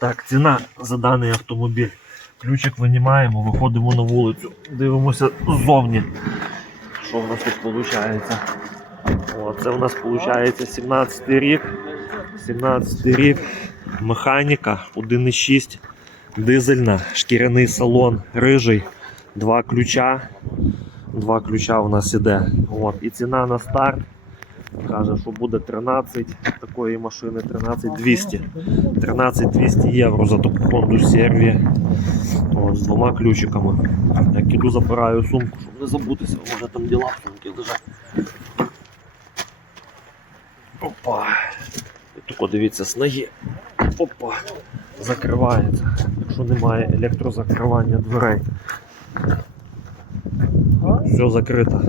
Так, ціна за даний автомобіль. Ключик винімаємо, виходимо на вулицю, дивимося ззовні. Що в нас тут виходить? Це у нас виходить 17 рік. 17 рік. Механіка 1,6. Дизельна, шкіряний салон, рижий, два ключа. Два ключа у нас іде. От. І ціна на старт. Каже, що буде 13 такої машини 13200. 13200 євро за таку Honda. От, з двома ключиками. Як іду забираю сумку, щоб не забутися, може там діла в сумці лежать. Опа. Тако дивіться з ноги. Опа. Закривається. Якщо немає електрозакривання дверей. Все закрито.